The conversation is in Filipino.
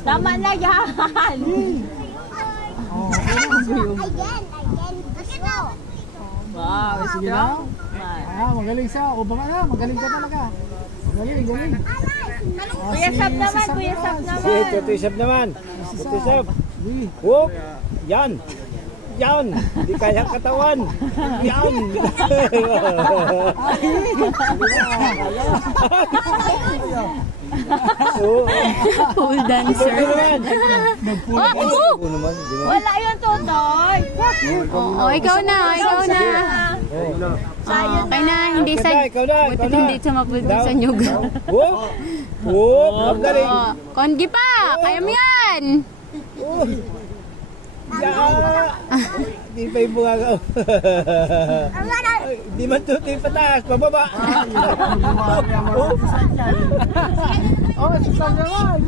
Tama na yan. Oh, Again. Wow, sige na. Magaling siya. O baka na, magaling ka talaga. Magaling. Kuya Sab naman, Kuya Sab naman. Si Tutoy Sab naman. Tutoy Sab. Uy. Whoop. Yan. Hindi kaya katawan. Yan. Pole dancer. Wala yun, Totoy. Oo, ikaw na. Okay na, hindi sa... Ikaw na. Buti hindi sumapul sa nyuga. Whoop. Ang galing. Kongi pa! Kaya mo yan! Di pa yung bunga ka. Di man tutoy pataas. Pababa. Oh, si Sam naman.